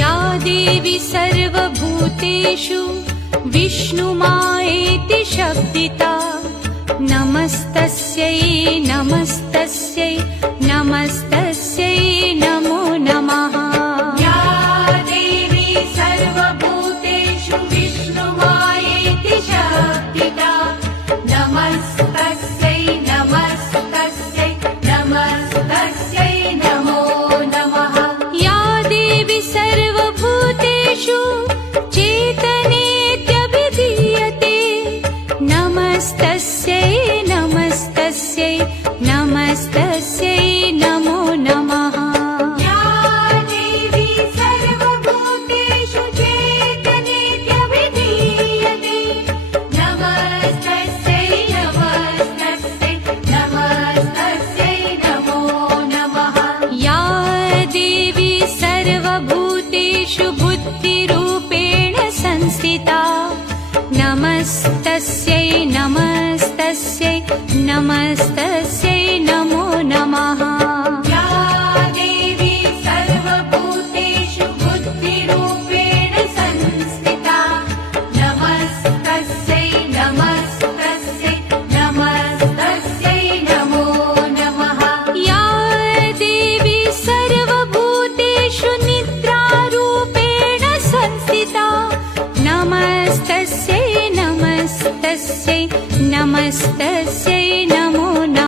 या देवी सर्वभूतेषु विष्णुमायेति शब्दिता नमस्तस्यै नमस्तस्यै नमस्तस्यै नमो नमः। या देवी सर्वभूतेषु विष्णुमायेति शब्दिता नमस्तस्यै नमस्तस्यै नमस्तस्यै नमो नमः। या देवी सर्वभूतेषु चेतनेत्यभिधीयते नमस्तस्यै नमस्तस्यै नमस्तस्यै नमो नमः। या देवी सर्वभूतेषु चेतनेत्यभिधीयते नमस्तस्यै नमस्तस्यै नमस्तस्यै नमो नमः। या देवी सर्वभूतेषु बुद्धिरूपेण संस्थिता नमस्तस्यै नमस्तस्यै नमस्तस्यै नमो नमः। या देवी सर्वभूतेषु बुद्धिरूपेण संस्थिता नमस्तस्यै नमस्तस्यै नमस्तस्यै नमो नमः। या देवी सर्वभूतेषु निद्रारूपेण संस्थिता नमस्तस्यै नमस्तस्यै नमस्तस्यै